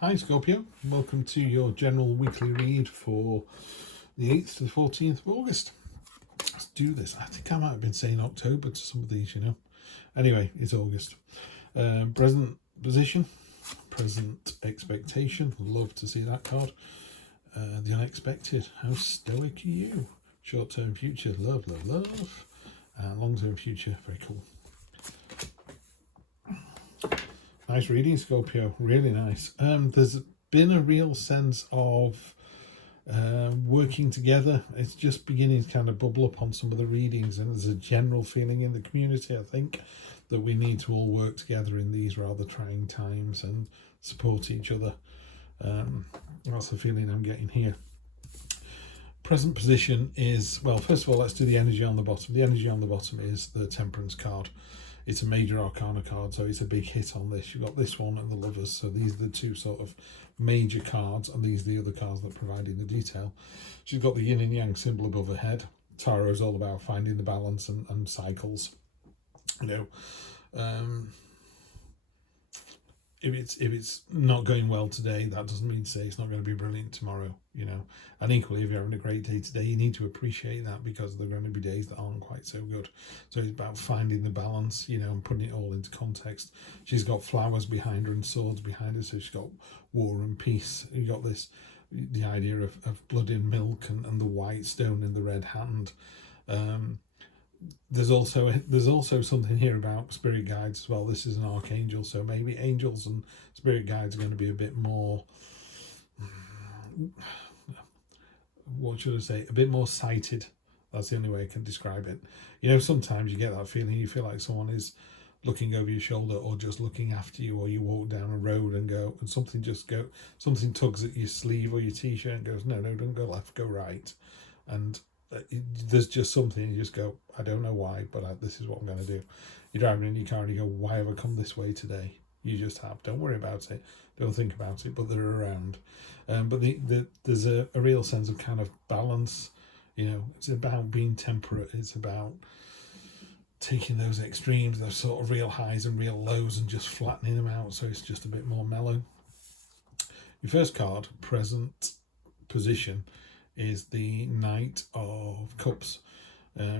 Hi Scorpio, welcome to your general weekly read for the 8th to the 14th of August. Let's do this. I think I might have been saying October to some of these, Anyway, it's August. Present position, present expectation. Love to see that card. The unexpected. How stoic are you? Short-term future. Love, love, love. Long-term future. Very cool. Nice reading, Scorpio. Really nice. There's been a real sense of working together. It's just beginning to kind of bubble up on some of the readings, and there's a general feeling in the community, I think, that we need to all work together in these rather trying times and support each other. That's the feeling I'm getting here. Present position is, well, first of all, let's do the energy on the bottom. The energy on the bottom is the Temperance card. It's a major arcana card, so it's a big hit on this. You've got this one and the Lovers, so these are the two sort of major cards, and these are the other cards that are providing the detail. She's got the yin and yang symbol above her head. Tarot is all about finding the balance and cycles. If it's not going well today, that doesn't mean to say it's not going to be brilliant tomorrow, And equally, if you're having a great day today, you need to appreciate that, because there are going to be days that aren't quite so good. So it's about finding the balance, and putting it all into context. She's got flowers behind her and swords behind her, so she's got war and peace. You've got the idea of blood in milk and the white stone in the red hand. There's also something here about spirit guides as well. This is an archangel, so maybe angels and spirit guides are going to be a bit more, what should I say, a bit more sighted. That's the only way I can describe it. Sometimes you get that feeling, you feel like someone is looking over your shoulder or just looking after you, or you walk down a road and something tugs at your sleeve or your t-shirt and goes, no, don't go left, go right. And there's just something, you just go, I don't know why, but this is what I'm going to do. You're driving in your car and you go, why have I come this way today? You just have. Don't worry about it. Don't think about it, but they're around. But there's a real sense of kind of balance. It's about being temperate. It's about taking those extremes, those sort of real highs and real lows, and just flattening them out so it's just a bit more mellow. Your first card, present position, is the Knight of Cups.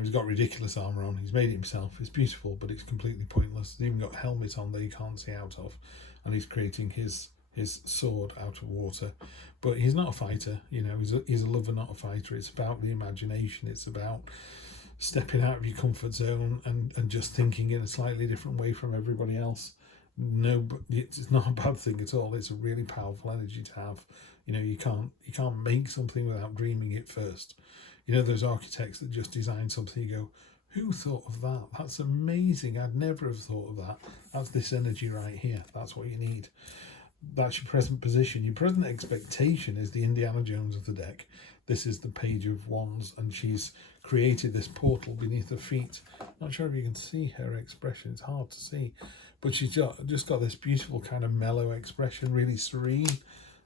He's got ridiculous armour on. He's made it himself. It's beautiful, but it's completely pointless. He's even got a helmet on that you can't see out of, and he's creating his sword out of water. But he's not a fighter. He's a lover, not a fighter. It's about the imagination. It's about stepping out of your comfort zone and just thinking in a slightly different way from everybody else. No, but it's not a bad thing at all. It's a really powerful energy to have. You can't make something without dreaming it first. Those architects that just design something, you go, who thought of that? That's amazing. I'd never have thought of that. That's this energy right here. That's what you need. That's your present position. Your present expectation is the Indiana Jones of the deck. This is the Page of Wands, and she's created this portal beneath her feet. Not sure if you can see her expression. It's hard to see. But she's just got this beautiful kind of mellow expression, really serene.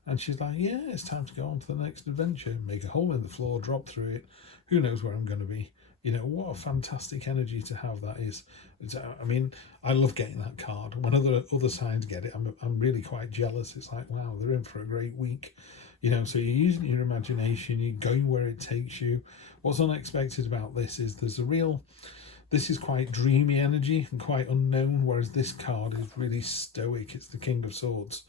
And she's like, yeah, it's time to go on to the next adventure. Make a hole in the floor, drop through it. Who knows where I'm going to be? What a fantastic energy to have that is. I love getting that card. When other signs get it, I'm really quite jealous. It's like, wow, they're in for a great week. So you're using your imagination, you're going where it takes you. What's unexpected about this is this is quite dreamy energy and quite unknown, whereas this card is really stoic. It's the King of Swords,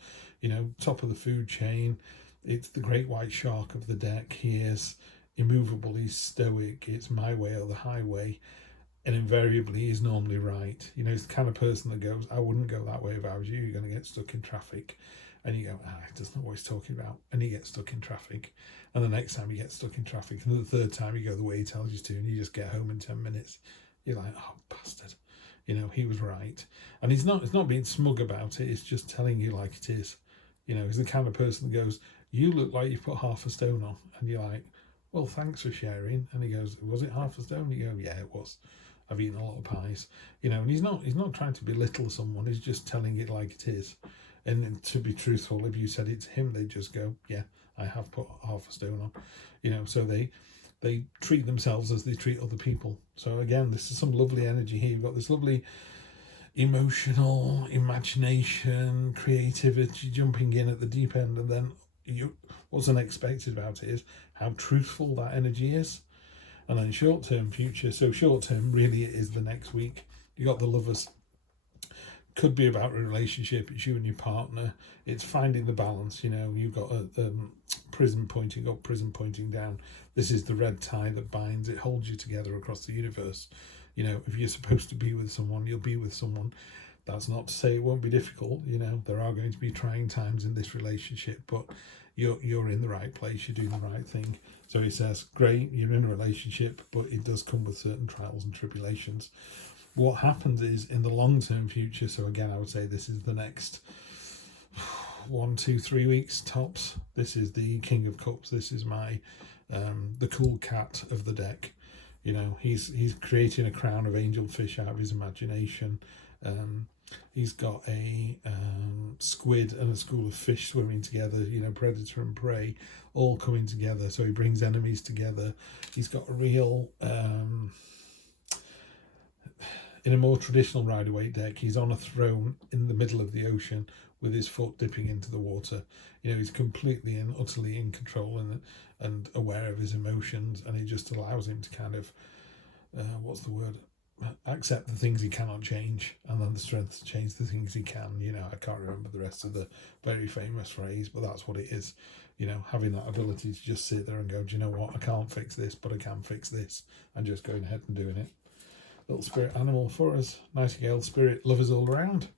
top of the food chain. It's the great white shark of the deck. He is immovable, he's stoic. It's my way or the highway, and invariably he's normally right. He's the kind of person that goes, I wouldn't go that way if I was you. You're going to get stuck in traffic. And you go, he doesn't know what he's talking about. And he gets stuck in traffic. And the next time he gets stuck in traffic. And the third time you go the way he tells you to, and you just get home in 10 minutes. You're like, oh, bastard. He was right. And it's not being smug about it. It's just telling you like it is. He's the kind of person that goes, you look like you've put half a stone on. And you're like, well, thanks for sharing. And he goes, was it half a stone? You go, yeah, it was. I've eaten a lot of pies. And he's not trying to belittle someone. He's just telling it like it is. And to be truthful, if you said it to him, they'd just go, yeah, I have put half a stone on. So they treat themselves as they treat other people. So again, this is some lovely energy here. You've got this lovely emotional, imagination, creativity, jumping in at the deep end, and then what's unexpected about it is how truthful that energy is. And then short-term future, so short-term really is the next week. You got the Lovers. Could be about a relationship, it's you and your partner, it's finding the balance. You've got a prism pointing up, prism pointing down. This is the red tie that binds, it holds you together across the universe. If you're supposed to be with someone, you'll be with someone. That's not to say it won't be difficult. There are going to be trying times in this relationship, but you're in the right place, you're doing the right thing. So it says, great, you're in a relationship, but it does come with certain trials and tribulations. What happens is in the long-term future, so again, I would say this is the next 1, 2, 3 weeks tops. This is the King of Cups. This is my the cool cat of the deck. He's creating a crown of angelfish out of his imagination. He's got a squid and a school of fish swimming together, predator and prey all coming together. So he brings enemies together. He's got a real in a more traditional Rider-Waite deck, he's on a throne in the middle of the ocean with his foot dipping into the water. He's completely and utterly in control and aware of his emotions, and it just allows him to kind of, accept the things he cannot change, and then the strength to change the things he can. I can't remember the rest of the very famous phrase, but that's what it is. Having that ability to just sit there and go, do you know what, I can't fix this, but I can fix this, and just going ahead and doing it. Little spirit animal for us, nightingale spirit, lovers all around.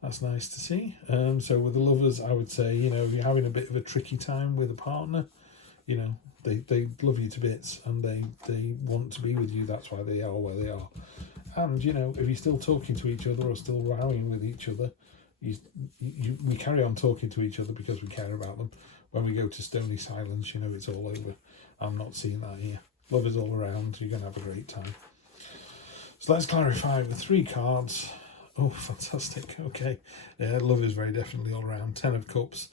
That's nice to see. So with the Lovers, I would say, if you're having a bit of a tricky time with a partner, they love you to bits and they want to be with you. That's why they are where they are. And if you're still talking to each other or still rowing with each other, we carry on talking to each other because we care about them. When we go to stony silence, it's all over. I'm not seeing that here. Lovers all around. You're going to have a great time. So let's clarify the 3 cards. Oh, fantastic. Okay. Love is very definitely all around. 10 of Cups.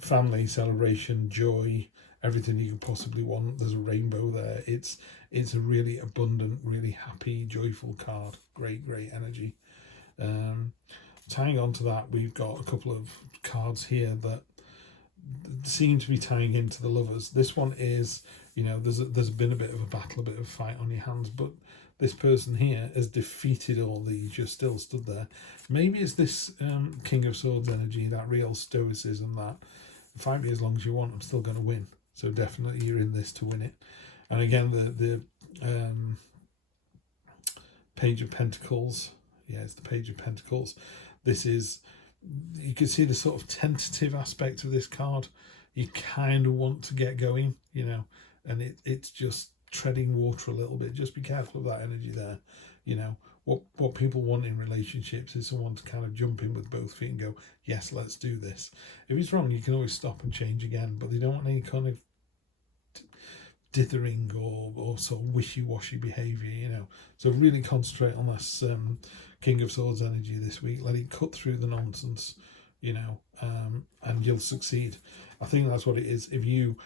Family, celebration, joy, everything you could possibly want. There's a rainbow there. It's a really abundant, really happy, joyful card. Great energy. Tying on to that, we've got a couple of cards here that seem to be tying into the Lovers. This one is, there's been a bit of a battle, a bit of a fight on your hands, but this person here has defeated all these. You're still stood there. Maybe it's this King of Swords energy, that real stoicism, that fight me as long as you want, I'm still going to win. So definitely you're in this to win it. And again, the Page of Pentacles. Yeah, it's the Page of Pentacles. This is, you can see the sort of tentative aspect of this card. You kind of want to get going, and it's just treading water a little bit. Just be careful of that energy there. What people want in relationships is someone to kind of jump in with both feet and go, yes, let's do this. If it's wrong, you can always stop and change again, but they don't want any kind of dithering or sort of wishy-washy behaviour. So really concentrate on this King of Swords energy this week. Let it cut through the nonsense, and you'll succeed. I think that's what it is. If you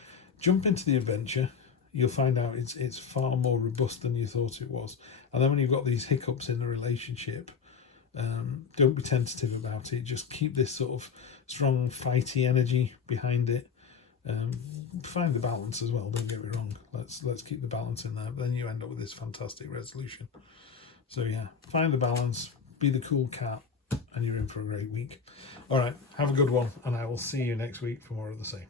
jump into the adventure, you'll find out it's far more robust than you thought it was. And then when you've got these hiccups in the relationship, don't be tentative about it. Just keep this sort of strong, fighty energy behind it. Find the balance as well, don't get me wrong. Let's keep the balance in there. But then you end up with this fantastic resolution. So yeah, find the balance, be the cool cat, and you're in for a great week. All right, have a good one, and I will see you next week for more of the same.